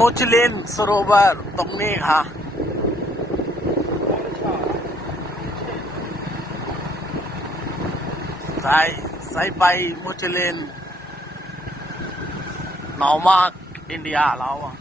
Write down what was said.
โมชลินสโรเวอร์ตรงนี้ค่ะ สายสายไปโมชลินหนาวมากอินเดียเราอะ